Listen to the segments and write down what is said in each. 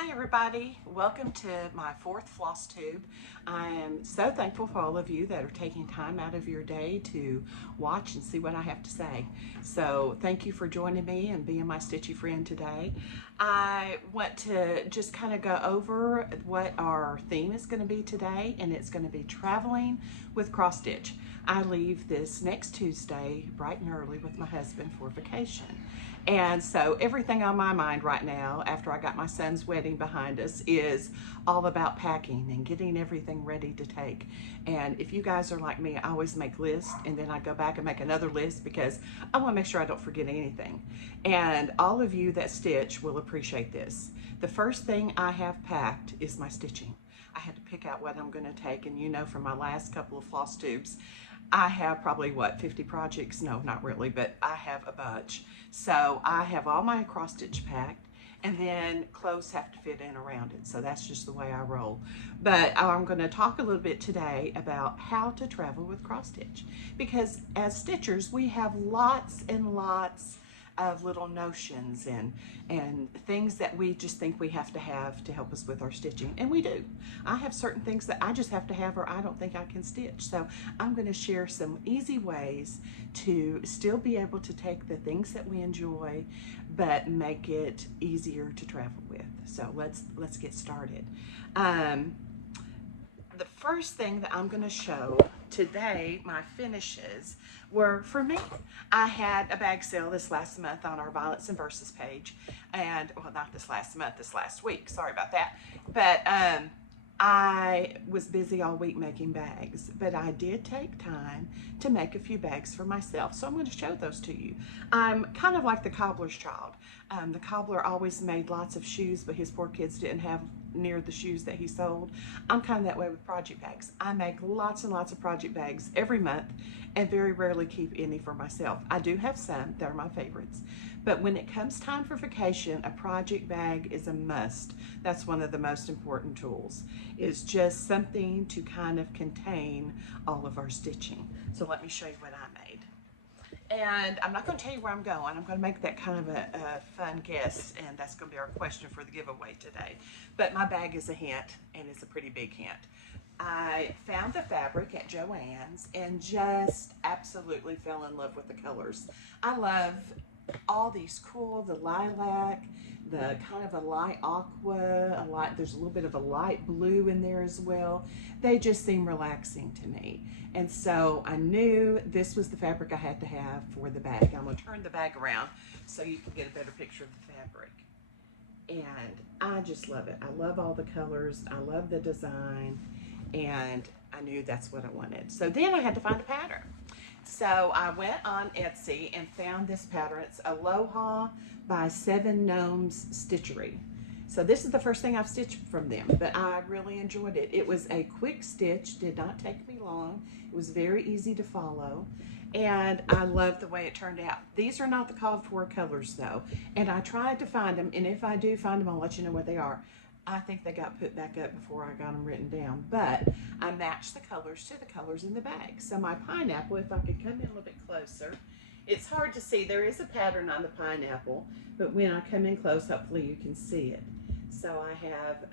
Hi everybody, welcome to my fourth floss tube. I am so thankful for all of you that are taking time out of your day to watch and see what I have to say. So thank you for joining me and being my stitchy friend today. I want to just kind of go over what our theme is going to be today, and it's going to be traveling with cross stitch. I leave this next Tuesday bright and early with my husband for vacation. And so everything on my mind right now, after I got my son's wedding behind us, is all about packing and getting everything ready to take. And if you guys are like me, I always make lists and then I go back and make another list because I want to make sure I don't forget anything. And all of you that stitch will appreciate this. The first thing I have packed is my stitching. I had to pick out what I'm going to take, and you know from my last couple of floss tubes, I have probably, what, 50 projects? No, not really, but I have a bunch. So I have all my cross stitch packed, and then clothes have to fit in around it. So that's just the way I roll. But I'm going to talk a little bit today about how to travel with cross stitch, because as stitchers, we have lots and lots of little notions and things that we just think we have to help us with our stitching, and we do. I have certain things that I just have to have or I don't think I can stitch. So I'm going to share some easy ways to still be able to take the things that we enjoy but make it easier to travel with. So let's get started. The first thing that I'm going to show today, my finishes, were for me. I had a bag sale this last month on our Violets and Verses page, and well, not this last month, this last week, sorry about that. But I was busy all week making bags, but I did take time to make a few bags for myself, so I'm going to show those to you. I'm kind of like the cobbler's child. The cobbler always made lots of shoes, but his poor kids didn't have near the shoes that he sold. I'm kind of that way with project bags. I make lots and lots of project bags every month and very rarely keep any for myself. I do have some that are my favorites, but when it comes time for vacation, a project bag is a must. That's one of the most important tools. It's just something to kind of contain all of our stitching. So let me show you what I made. And I'm not going to tell you where I'm going. I'm going to make that kind of a fun guess, and that's going to be our question for the giveaway today. But my bag is a hint, and it's a pretty big hint. I found the fabric at Joann's and just absolutely fell in love with the colors. I love all these cool, the lilac, the kind of a light aqua, there's a little bit of a light blue in there as well. They just seem relaxing to me. And so I knew this was the fabric I had to have for the bag. I'm going to turn the bag around so you can get a better picture of the fabric. And I just love it. I love all the colors. I love the design. And I knew that's what I wanted. So then I had to find a pattern. So I went on Etsy and found this pattern. It's Aloha by Seven Gnomes Stitchery. So this is the first thing I've stitched from them, but I really enjoyed it. It was a quick stitch, did not take me long. It was very easy to follow, and I love the way it turned out. These are not the called for colors though, and I tried to find them, and if I do find them, I'll let you know what they are. I think they got put back up before I got them written down, but I matched the colors to the colors in the bag. So my pineapple, if I could come in a little bit closer, it's hard to see. There is a pattern on the pineapple, but when I come in close, hopefully you can see it. So I have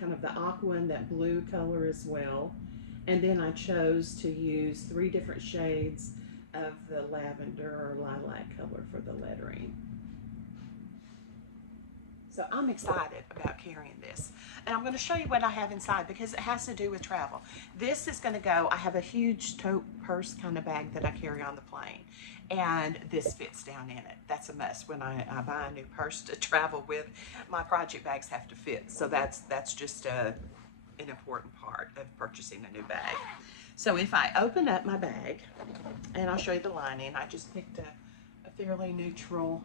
kind of the aqua and that blue color as well. And then I chose to use 3 different shades of the lavender or lilac color for the lettering. So I'm excited about carrying this. And I'm going to show you what I have inside because it has to do with travel. This is going to go, I have a huge tote purse kind of bag that I carry on the plane. And this fits down in it. That's a must. When I buy a new purse to travel with, my project bags have to fit. So that's just an important part of purchasing a new bag. So if I open up my bag, and I'll show you the lining, I just picked a fairly neutral,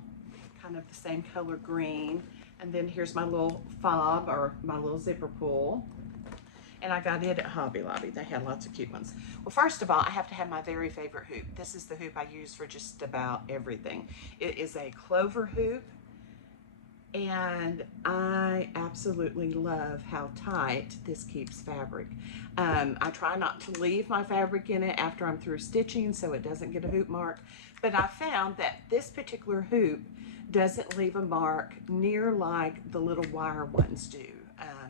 kind of the same color green. And then here's my little fob or my little zipper pull. And I got it at Hobby Lobby. They had lots of cute ones. Well, first of all, I have to have my very favorite hoop. This is the hoop I use for just about everything. It is a Clover hoop, and I absolutely love how tight this keeps fabric. I try not to leave my fabric in it after I'm through stitching so it doesn't get a hoop mark, but I found that this particular hoop doesn't leave a mark near like the little wire ones do,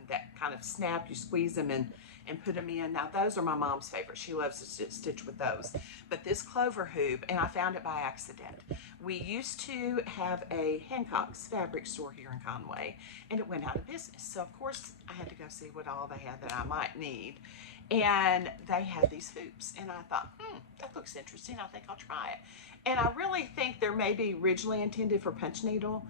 that kind of snap, you squeeze them and put them in. Now those are my mom's favorite. She loves to stitch with those. But this Clover hoop, and I found it by accident. We used to have a Hancock's fabric store here in Conway, and it went out of business. So of course I had to go see what all they had that I might need. And they had these hoops, and I thought, that looks interesting. I think I'll try it. And I really think they're maybe originally intended for punch needle,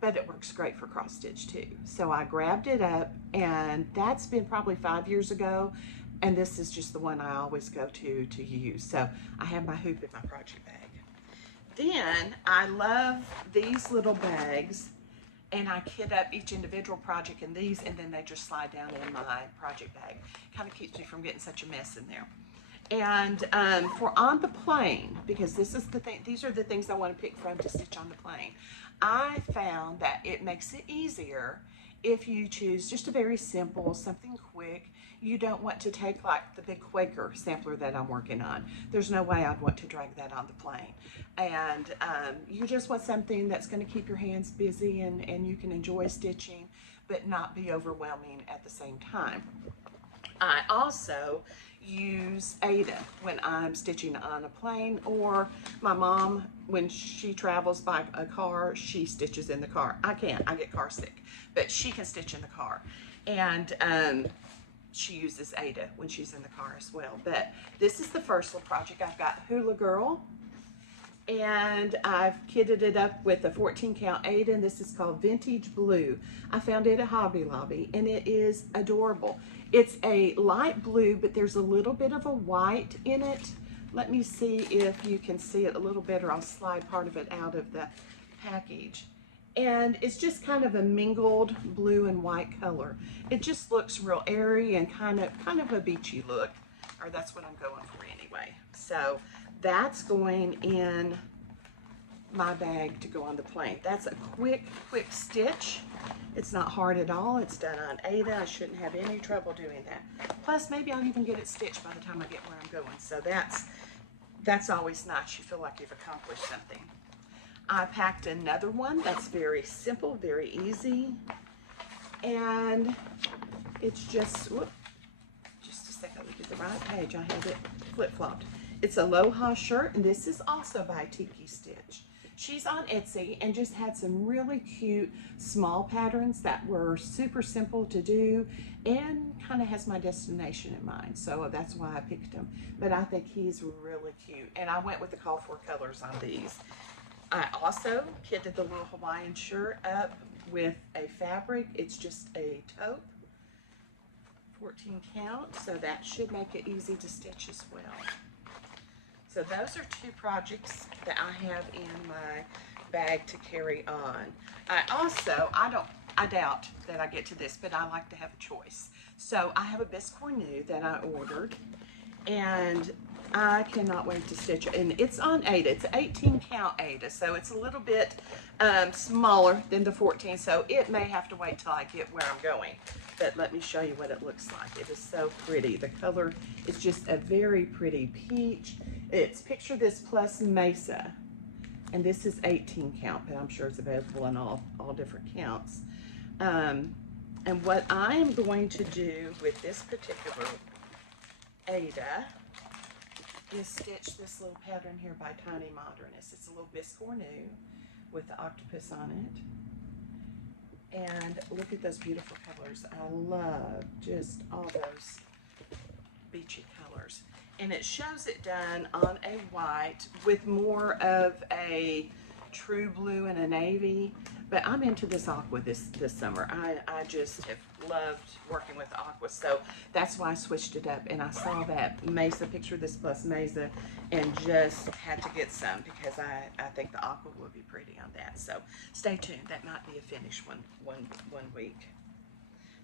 but it works great for cross stitch too. So I grabbed it up, and that's been probably 5 years ago, and this is just the one I always go to use. So I have my hoop in my project bag. Then I love these little bags, and I kit up each individual project in these, and then they just slide down in my project bag. Kind of keeps me from getting such a mess in there. And for on the plane, because this is the thing, these are the things I want to pick from to stitch on the plane. I found that it makes it easier if you choose just a very simple, something quick. You don't want to take like the big Quaker sampler that I'm working on. There's no way I'd want to drag that on the plane. And you just want something that's going to keep your hands busy and you can enjoy stitching, but not be overwhelming at the same time. I also use Ada when I'm stitching on a plane, or my mom, when she travels by a car, she stitches in the car. I can't, I get car sick, but she can stitch in the car. And she uses Ada when she's in the car as well. But this is the first little project. I've got Hula Girl, and I've kitted it up with a 14 count Ada, and this is called Vintage Blue. I found it at Hobby Lobby, and it is adorable. It's a light blue, but there's a little bit of a white in it. Let me see if you can see it a little better. I'll slide part of it out of the package. And it's just kind of a mingled blue and white color. It just looks real airy and kind of a beachy look, or that's what I'm going for anyway. So that's going in my bag to go on the plane. That's a quick stitch. It's not hard at all. It's done on Ada. I shouldn't have any trouble doing that. Plus, maybe I'll even get it stitched by the time I get where I'm going. So that's always nice. You feel like you've accomplished something. I packed another one that's very simple, very easy, and it's just, whoop, just a second, let me get the right page. I have it flip-flopped. It's Aloha Shirt, and this is also by Tiki Stitch. She's on Etsy and just had some really cute small patterns that were super simple to do and kind of has my destination in mind. So that's why I picked him. But I think he's really cute. And I went with the call for colors on these. I also kitted the little Hawaiian shirt up with a fabric. It's just a taupe, 14 count. So that should make it easy to stitch as well. So those are two projects that I have in my bag to carry on. I doubt that I get to this, but I like to have a choice. So I have a bisque cornu that I ordered, and I cannot wait to stitch it. And it's on Ada. It's 18 count Ada, so it's a little bit smaller than the 14, so it may have to wait till I get where I'm going. But let me show you what it looks like. It is so pretty. The color is just a very pretty peach. It's picture this plus Mesa, and this is 18 count, but I'm sure it's available in all different counts. And what I am going to do with this particular Ada is stitch this little pattern here by Tiny Modernist. It's a little bisque cornu with the octopus on it. And look at those beautiful colors. I love just all those beachy colors. And it shows it done on a white with more of a true blue and a navy. But I'm into this aqua this summer. I just have loved working with aqua. So that's why I switched it up. And I saw that Mesa, picture this plus Mesa, and just had to get some because I think the aqua will be pretty on that. So stay tuned. That might be a finished one week.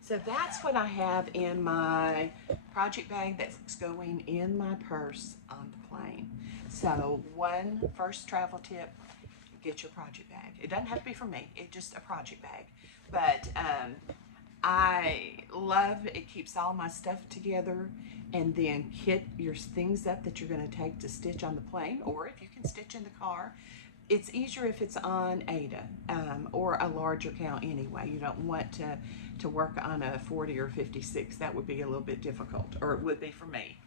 So that's what I have in my project bag that's going in my purse on the plane. So one first travel tip, get your project bag. It doesn't have to be for me, it's just a project bag. But I love it, keeps all my stuff together, and then kit your things up that you're going to take to stitch on the plane, or if you can stitch in the car. It's easier if it's on Ada or a larger count anyway. You don't want to work on a 40 or 56. That would be a little bit difficult, or it would be for me.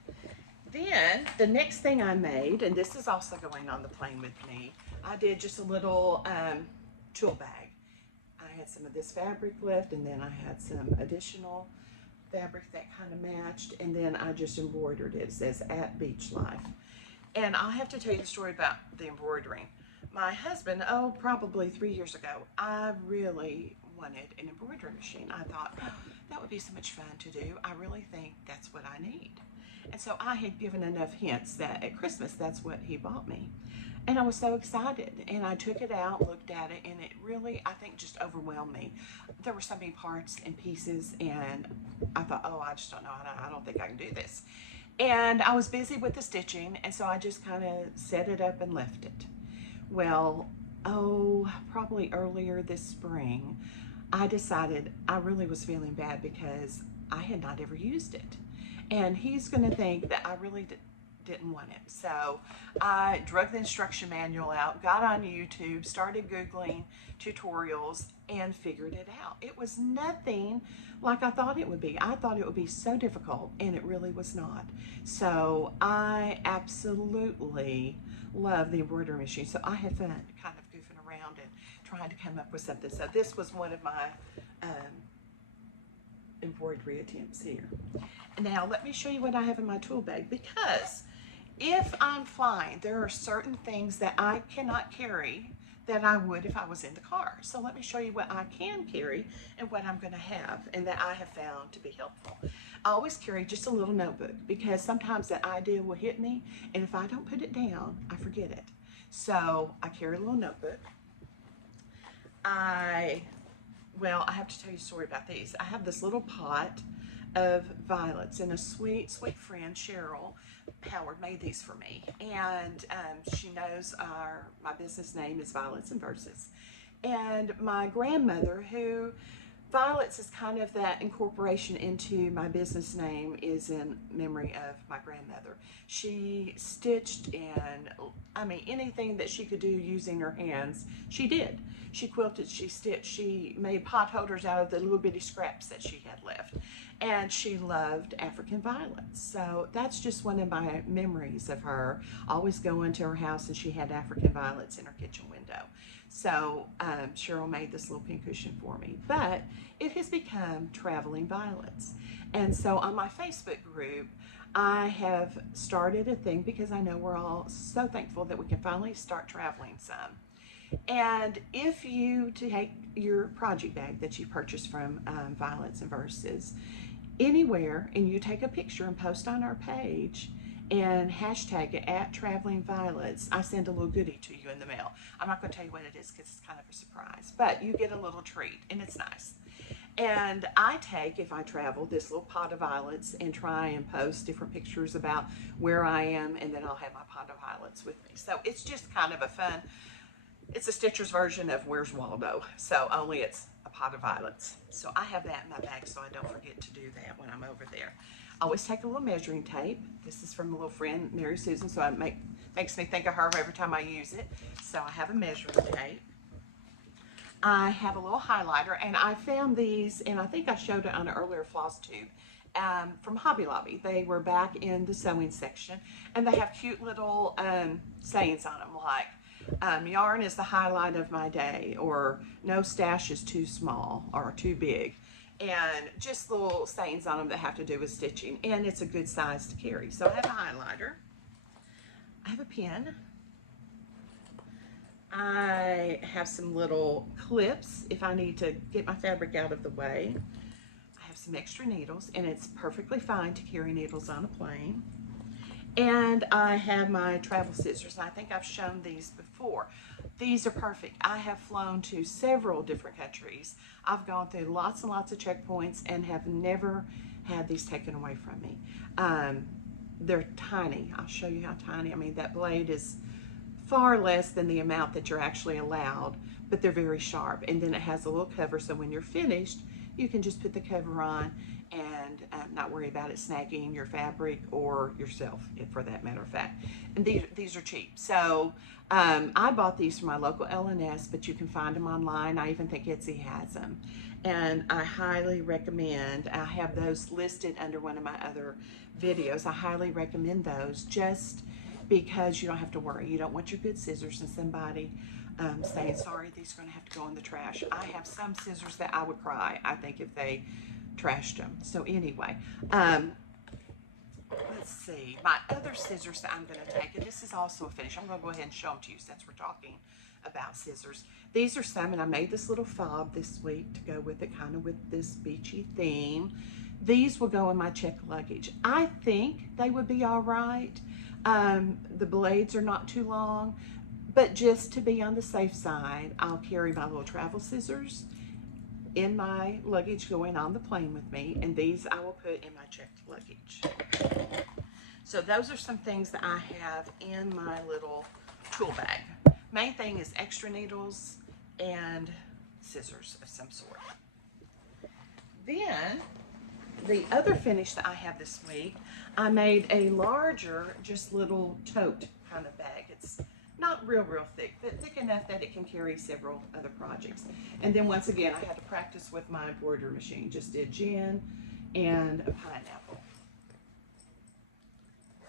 Then the next thing I made, and this is also going on the plane with me, I did just a little tool bag. I had some of this fabric left, and then I had some additional fabric that kind of matched, and then I just embroidered it. It says "At Beach Life." And I'll have to tell you the story about the embroidering. My husband, probably 3 years ago, I really wanted an embroidery machine. I thought, oh, that would be so much fun to do. I really think that's what I need. And so I had given enough hints that at Christmas, that's what he bought me. And I was so excited, and I took it out, looked at it, and it really, I think, just overwhelmed me. There were so many parts and pieces, and I thought, oh, I just don't know, I don't think I can do this. And I was busy with the stitching, and so I just kind of set it up and left it. Well, probably earlier this spring, I decided I really was feeling bad because I had not ever used it. And he's going to think that I really didn't want it. So I drug the instruction manual out, got on YouTube, started Googling tutorials, and figured it out. It was nothing like I thought it would be. I thought it would be so difficult, and it really was not. So I absolutely love the embroidery machine. So I had fun kind of goofing around and trying to come up with something. So this was one of my embroidery attempts here. Now let me show you what I have in my tool bag, because if I'm flying, there are certain things that I cannot carry that I would if I was in the car. So let me show you what I can carry and what I'm going to have, and that I have found to be helpful. I always carry just a little notebook, because sometimes that idea will hit me, and if I don't put it down, I forget it. So I carry a little notebook. Well, I have to tell you a story about these. I have this little pot of violets, and a sweet, sweet friend, Cheryl Howard, made these for me. And she knows my business name is Violets and Verses. And my grandmother, who Violets is kind of that incorporation into my business name, is in memory of my grandmother. She stitched, and I mean, anything that she could do using her hands, she did. She quilted, she stitched, she made pot holders out of the little bitty scraps that she had left. And she loved African violets. So that's just one of my memories of her, always going to her house, and she had African violets in her kitchen window. So Cheryl made this little pincushion for me. But it has become Traveling Violets. And so on my Facebook group, I have started a thing, because I know we're all so thankful that we can finally start traveling some. And if you take your project bag that you purchased from Violets and Verses anywhere, and you take a picture and post on our page and hashtag it at Traveling Violets, I send a little goodie to you in the mail. I'm not going to tell you what it is, because it's kind of a surprise, but you get a little treat, and it's nice. And I take, if I travel, this little pot of violets and try and post different pictures about where I am, and then I'll have my pot of violets with me. So it's just kind of a fun, it's a Stitcher's version of Where's Waldo, so only it's a pot of violets. So I have that in my bag, so I don't forget to do that when I'm over there. I always take a little measuring tape. This is from a little friend, Mary Susan, so it makes me think of her every time I use it. So I have a measuring tape. I have a little highlighter, and I found these, and I think I showed it on an earlier floss tube, from Hobby Lobby. They were back in the sewing section, and they have cute little sayings on them, like yarn is the highlight of my day, or no stash is too small or too big, and just little sayings on them that have to do with stitching, and it's a good size to carry. So I have a highlighter, I have a pen, I have some little clips if I need to get my fabric out of the way. I have some extra needles, and it's perfectly fine to carry needles on a plane. And I have my travel scissors, and I think I've shown these before. These are perfect. I have flown to several different countries. I've gone through lots and lots of checkpoints and have never had these taken away from me. They're tiny. I'll show you how tiny. I mean, that blade is far less than the amount that you're actually allowed, but they're very sharp. And then it has a little cover, so when you're finished, you can just put the cover on and not worry about it snagging your fabric or yourself, for that matter of fact. And these are cheap. So I bought these from my local L&S, but you can find them online. I even think Etsy has them. And I highly recommend, I have those listed under one of my other videos. I highly recommend those just because you don't have to worry. You don't want your good scissors and somebody saying, sorry, these are going to have to go in the trash. I have some scissors that I would cry, I think, if they trashed them. So anyway, let's see. My other scissors that I'm going to take, and this is also a finish. I'm going to go ahead and show them to you since we're talking about scissors. These are some, and I made this little fob this week to go with it, kind of with this beachy theme. These will go in my check luggage. I think they would be all right. The blades are not too long, but just to be on the safe side, I'll carry my little travel scissors in my luggage going on the plane with me, and these I will put in my checked luggage. So those are some things that I have in my little tool bag. Main thing is extra needles and scissors of some sort. Then the other finish that I have this week, I made a larger, just little tote kind of bag. It's not real thick, but thick enough that it can carry several other projects. And then once again, I had to practice with my embroidery machine. Just did gin and a pineapple.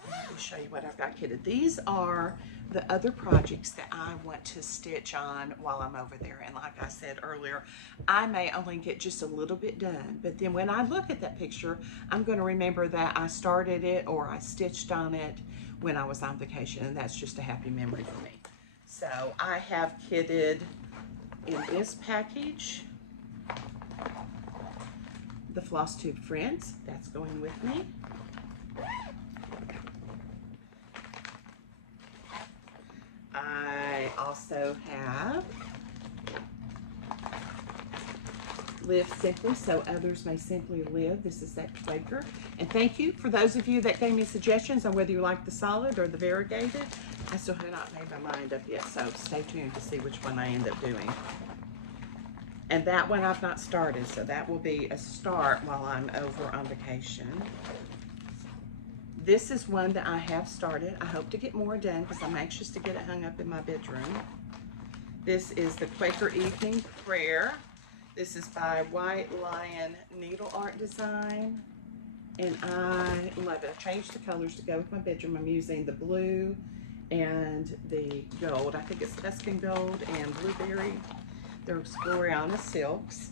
Let me show you what I've got kitted. These are the other projects that I want to stitch on while I'm over there. And like I said earlier, I may only get just a little bit done, but then when I look at that picture, I'm going to remember that I started it or I stitched on it when I was on vacation, and that's just a happy memory for me. So I have kitted in this package the Floss Tube Friends. That's going with me. I also have Live Simply So Others May Simply Live. This is that Quaker. And thank you for those of you that gave me suggestions on whether you like the solid or the variegated. I still have not made my mind up yet, so stay tuned to see which one I end up doing. And that one I've not started, so that will be a start while I'm over on vacation. This is one that I have started. I hope to get more done because I'm anxious to get it hung up in my bedroom. This is the Quaker Evening Prayer. This is by White Lion Needle Art Design, and I love it. I changed the colors to go with my bedroom. I'm using the blue and the gold. I think it's Tuscan Gold and Blueberry. They're Gloriana Silks.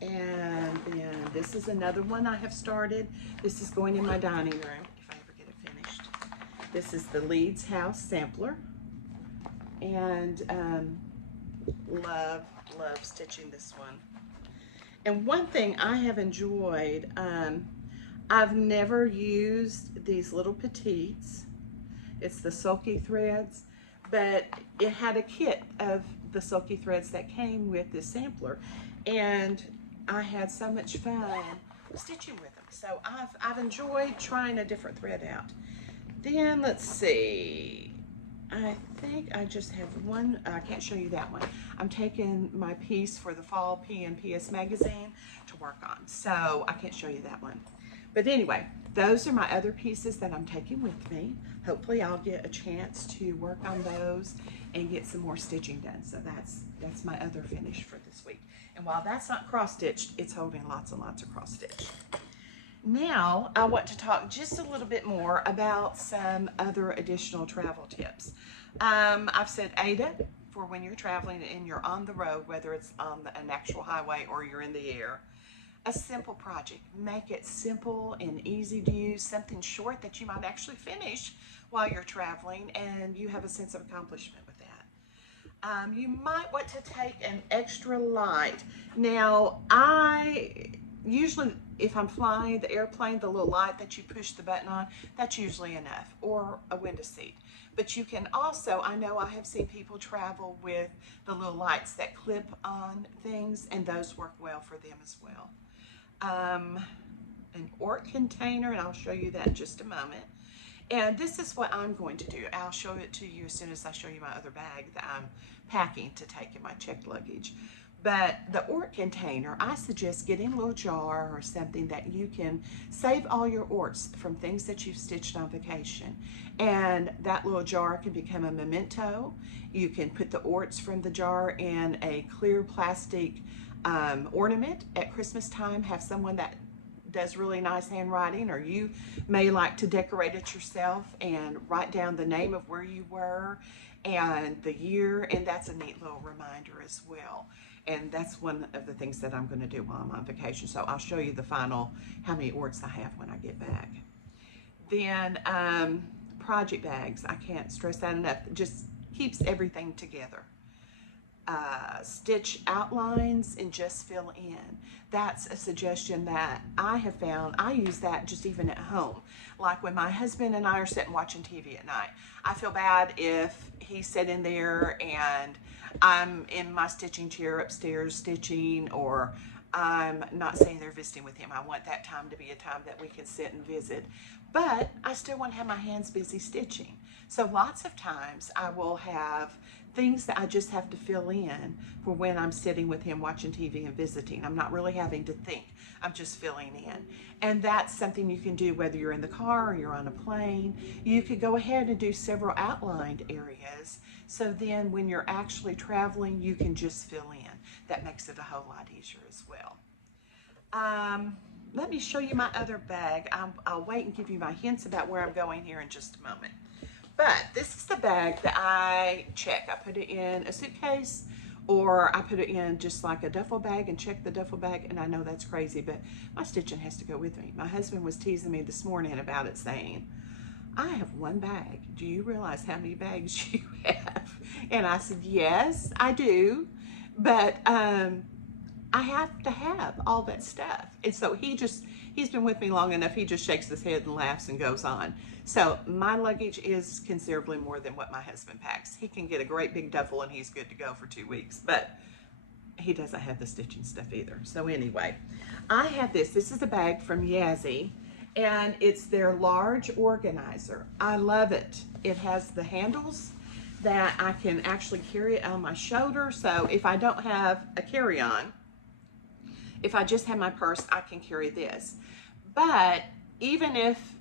And then this is another one I have started. This is going in my dining room if I ever get it finished. This is the Leeds House Sampler. And love stitching this one. And one thing I have enjoyed, I've never used these little petites. It's the Sulky Threads, but it had a kit of the Sulky Threads that came with this sampler, and I had so much fun stitching with them. So I've enjoyed trying a different thread out. Then let's see, I think I just have one. I can't show you that one. I'm taking my piece for the fall P&PS magazine to work on, so I can't show you that one. But anyway, those are my other pieces that I'm taking with me. Hopefully I'll get a chance to work on those and get some more stitching done. So that's my other finish for this week. And while that's not cross-stitched, it's holding lots and lots of cross-stitch. Now I want to talk just a little bit more about some other additional travel tips. I've said Ada for when you're traveling and you're on the road, whether it's on an actual highway or you're in the air. A simple project. Make it simple and easy to use, something short that you might actually finish while you're traveling, and you have a sense of accomplishment with that. You might want to take an extra light. Now, I usually, if I'm flying the airplane, the little light that you push the button on, that's usually enough, or a window seat. But you can also, I know I have seen people travel with the little lights that clip on things, and those work well for them as well. An Ort container, and I'll show you that in just a moment. And this is what I'm going to do. I'll show it to you as soon as I show you my other bag that I'm packing to take in my checked luggage. But the ort container, I suggest getting a little jar or something that you can save all your orts from things that you've stitched on vacation. And that little jar can become a memento. You can put the orts from the jar in a clear plastic ornament at Christmas time. Have someone that does really nice handwriting, or you may like to decorate it yourself and write down the name of where you were and the year, and that's a neat little reminder as well. And that's one of the things that I'm going to do while I'm on vacation. So I'll show you the final, how many orts I have when I get back. Then project bags, I can't stress that enough. It just keeps everything together. Stitch outlines and just fill in. That's a suggestion that I have found. I use that just even at home. Like when my husband and I are sitting watching TV at night, I feel bad if he's sitting there and I'm in my stitching chair upstairs stitching, or I'm not sitting there visiting with him. I want that time to be a time that we can sit and visit, but I still want to have my hands busy stitching. So lots of times I will have things that I just have to fill in for when I'm sitting with him watching TV and visiting. I'm not really having to think. I'm just filling in. And that's something you can do whether you're in the car or you're on a plane. You could go ahead and do several outlined areas. So then when you're actually traveling, you can just fill in. That makes it a whole lot easier as well. Let me show you my other bag. I'll wait and give you my hints about where I'm going here in just a moment. But this is the bag that I check. I put it in a suitcase, or I put it in just like a duffel bag and check the duffel bag. And I know that's crazy, but my stitching has to go with me. My husband was teasing me this morning about it, saying, I have one bag. Do you realize how many bags you have? And I said, yes, I do. But I have to have all that stuff. And so he's been with me long enough. He just shakes his head and laughs and goes on. So my luggage is considerably more than what my husband packs. He can get a great big duffel and he's good to go for 2 weeks, but he doesn't have the stitching stuff either. So anyway, I have this. This is a bag from Yazzie, and it's their large organizer. I love it. It has the handles that I can actually carry it on my shoulder. So if I don't have a carry-on, if I just have my purse, I can carry this. But even if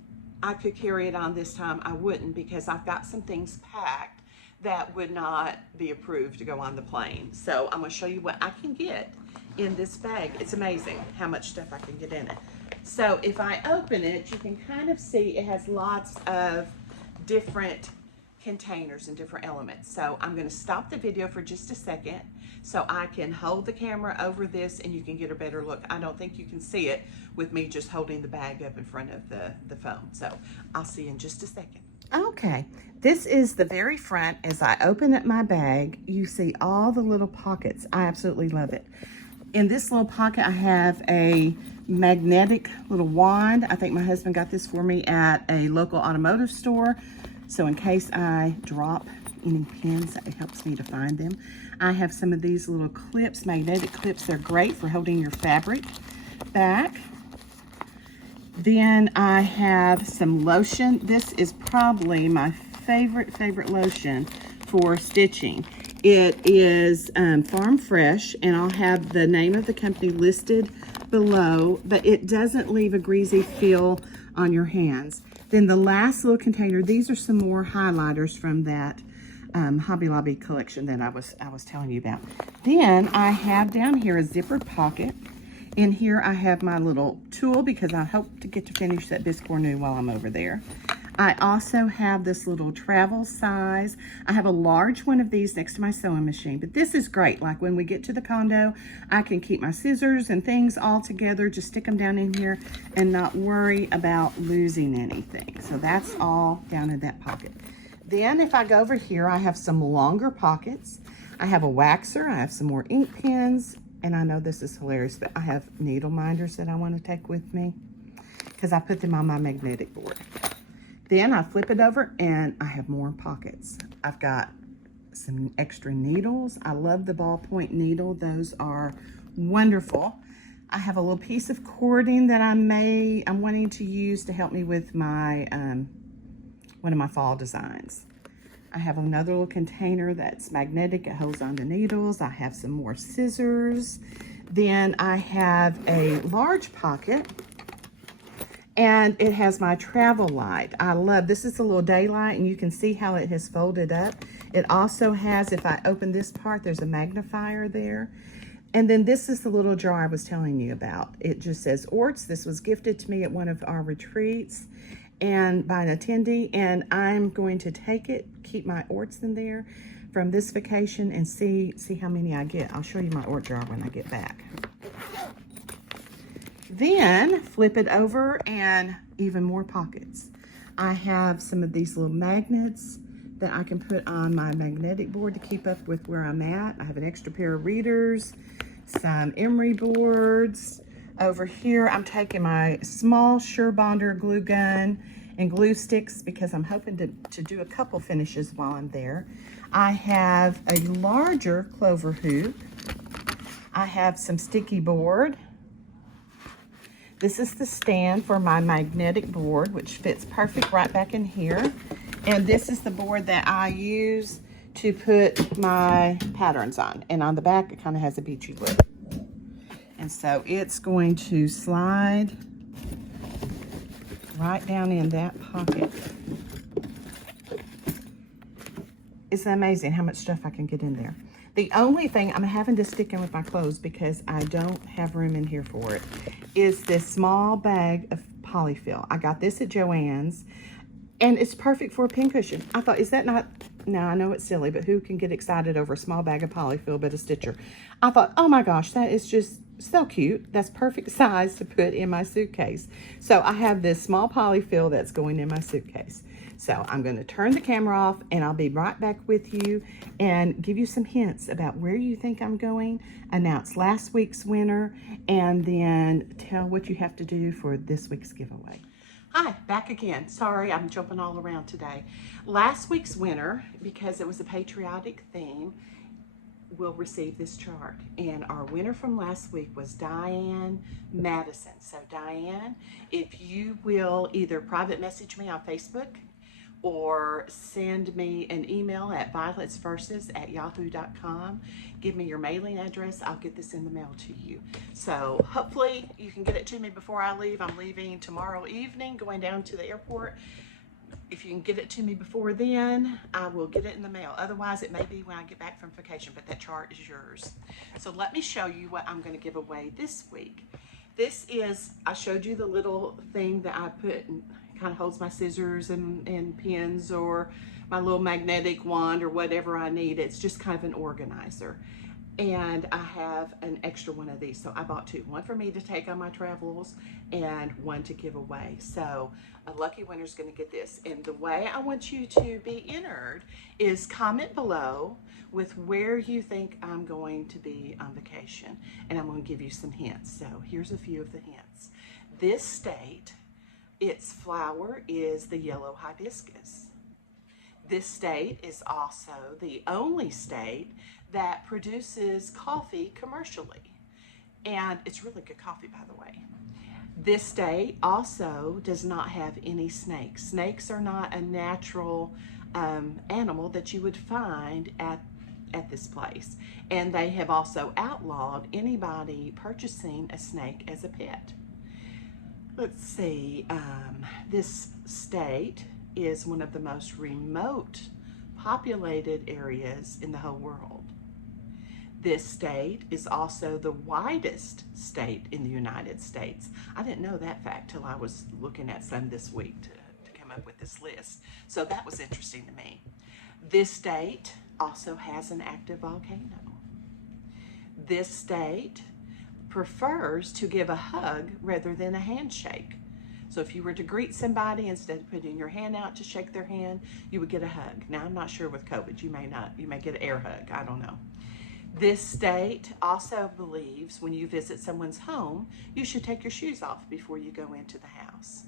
I could carry it on this time, I wouldn't, because I've got some things packed that would not be approved to go on the plane. So I'm going to show you what I can get in this bag. It's amazing how much stuff I can get in it. So if I open it, you can kind of see it has lots of different containers and different elements. So I'm going to stop the video for just a second so I can hold the camera over this and you can get a better look. I don't think you can see it with me just holding the bag up in front of the phone. So I'll see you in just a second. Okay, this is the very front. As I open up my bag, you see all the little pockets. I absolutely love it. In this little pocket, I have a magnetic little wand. I think my husband got this for me at a local automotive store. So in case I drop any pins, it helps me to find them. I have some of these little clips, magnetic clips. They're great for holding your fabric back. Then I have some lotion. This is probably my favorite lotion for stitching. It is Farm Fresh, and I'll have the name of the company listed below, but it doesn't leave a greasy feel on your hands. Then the last little container, these are some more highlighters from that Hobby Lobby collection that I was telling you about. Then I have down here a zippered pocket. In here I have my little tool because I hope to get to finish that biscornu while I'm over there. I also have this little travel size. I have a large one of these next to my sewing machine, but this is great. Like when we get to the condo, I can keep my scissors and things all together, just stick them down in here and not worry about losing anything. So that's all down in that pocket. Then if I go over here, I have some longer pockets. I have a waxer, I have some more ink pens, and I know this is hilarious, but I have needle minders that I want to take with me because I put them on my magnetic board. Then I flip it over and I have more pockets. I've got some extra needles. I love the ballpoint needle. Those are wonderful. I have a little piece of cording that I'm wanting to use to help me with my one of my fall designs. I have another little container that's magnetic. It holds on to needles. I have some more scissors. Then I have a large pocket, and it has my travel light. I love, this is a little daylight, and you can see how it has folded up. It also has, if I open this part, there's a magnifier there. And then this is the little jar I was telling you about. It just says Orts. This was gifted to me at one of our retreats and by an attendee, and I'm going to take it, keep my Orts in there from this vacation, and see how many I get. I'll show you my Ort jar when I get back. Then flip it over, and even more pockets. I have some of these little magnets that I can put on my magnetic board to keep up with where I'm at. I have an extra pair of readers, some emery boards. Over here, I'm taking my small SureBonder glue gun and glue sticks because I'm hoping to do a couple finishes while I'm there. I have a larger Clover Hoop. I have some sticky board. This is the stand for my magnetic board, which fits perfect right back in here. And this is the board that I use to put my patterns on. And on the back, it kind of has a beachy look. And so it's going to slide right down in that pocket. It's amazing how much stuff I can get in there. The only thing I'm having to stick in with my clothes, because I don't have room in here for it, is this small bag of polyfill. I got this at Joann's, and it's perfect for a pincushion. I thought, is that not, now I know it's silly, but who can get excited over a small bag of polyfill but a stitcher? I thought, oh my gosh, that is just so cute. That's perfect size to put in my suitcase. So I have this small polyfill that's going in my suitcase. So I'm going to turn the camera off, and I'll be right back with you and give you some hints about where you think I'm going, announce last week's winner, and then tell what you have to do for this week's giveaway. Hi, back again. Sorry, I'm jumping all around today. Last week's winner, because it was a patriotic theme, will receive this chart. And our winner from last week was Diane Madison. So Diane, if you will either private message me on Facebook or send me an email at violetsverses@yahoo.com. Give me your mailing address. I'll get this in the mail to you. So hopefully you can get it to me before I leave. I'm leaving tomorrow evening, going down to the airport. If you can get it to me before then, I will get it in the mail. Otherwise, it may be when I get back from vacation, but that chart is yours. So let me show you what I'm going to give away this week. This is, I showed you the little thing that I put in, kind of holds my scissors and pins, or my little magnetic wand, or whatever I need. It's just kind of an organizer. And I have an extra one of these. So I bought two, one for me to take on my travels and one to give away. So a lucky winner is going to get this. And the way I want you to be entered is comment below with where you think I'm going to be on vacation. And I'm going to give you some hints. So here's a few of the hints. This state, its flower is the yellow hibiscus. This state is also the only state that produces coffee commercially. And it's really good coffee, by the way. This state also does not have any snakes. Snakes are not a natural animal that you would find at this place. And they have also outlawed anybody purchasing a snake as a pet. Let's see, this state is one of the most remote populated areas in the whole world. This state is also the widest state in the United States. I didn't know that fact till I was looking at some this week to come up with this list. So that was interesting to me. This state also has an active volcano. This state prefers to give a hug rather than a handshake. So if you were to greet somebody, instead of putting your hand out to shake their hand, you would get a hug. Now, I'm not sure with COVID, you may get an air hug, I don't know. This state also believes when you visit someone's home, you should take your shoes off before you go into the house.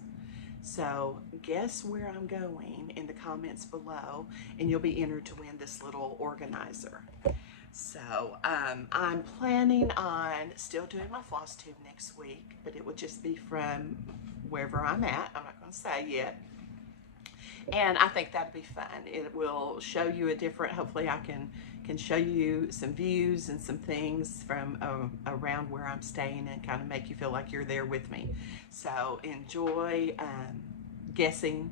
So guess where I'm going in the comments below, and you'll be entered to win this little organizer. So I'm planning on still doing my floss tube next week, but it will just be from wherever I'm at. I'm not going to say yet. And I think that'd be fun. It will show you a different, hopefully I can show you some views and some things from around where I'm staying and kind of make you feel like you're there with me. So enjoy guessing,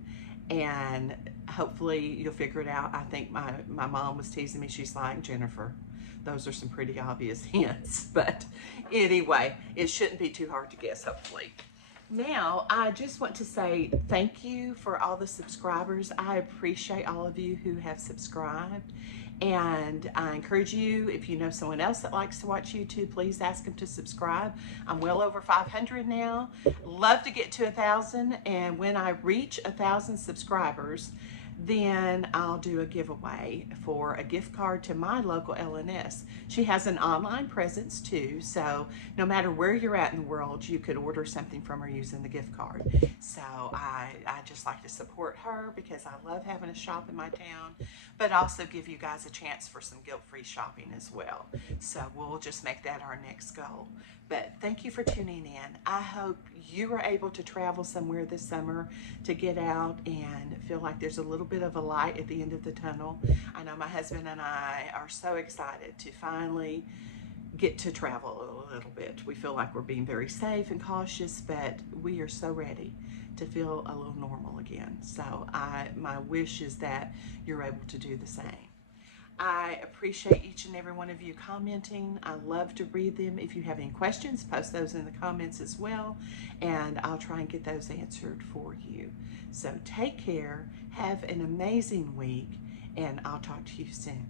and hopefully you'll figure it out. I think my mom was teasing me. She's like, Jennifer, those are some pretty obvious hints. But anyway, it shouldn't be too hard to guess, hopefully. Now, I just want to say thank you for all the subscribers. I appreciate all of you who have subscribed. And I encourage you, if you know someone else that likes to watch YouTube, please ask them to subscribe. I'm well over 500 now. Love to get to 1,000. And when I reach 1,000 subscribers, then I'll do a giveaway for a gift card to my local LNS. She has an online presence too, so no matter where you're at in the world, you could order something from her using the gift card. So I just like to support her because I love having a shop in my town, but also give you guys a chance for some guilt-free shopping as well. So we'll just make that our next goal. But thank you for tuning in. I hope you are able to travel somewhere this summer to get out and feel like there's a little bit of a light at the end of the tunnel. I know my husband and I are so excited to finally get to travel a little bit. We feel like we're being very safe and cautious, but we are so ready to feel a little normal again. So my wish is that you're able to do the same. I appreciate each and every one of you commenting. I love to read them. If you have any questions, post those in the comments as well, and I'll try and get those answered for you. So take care, have an amazing week, and I'll talk to you soon.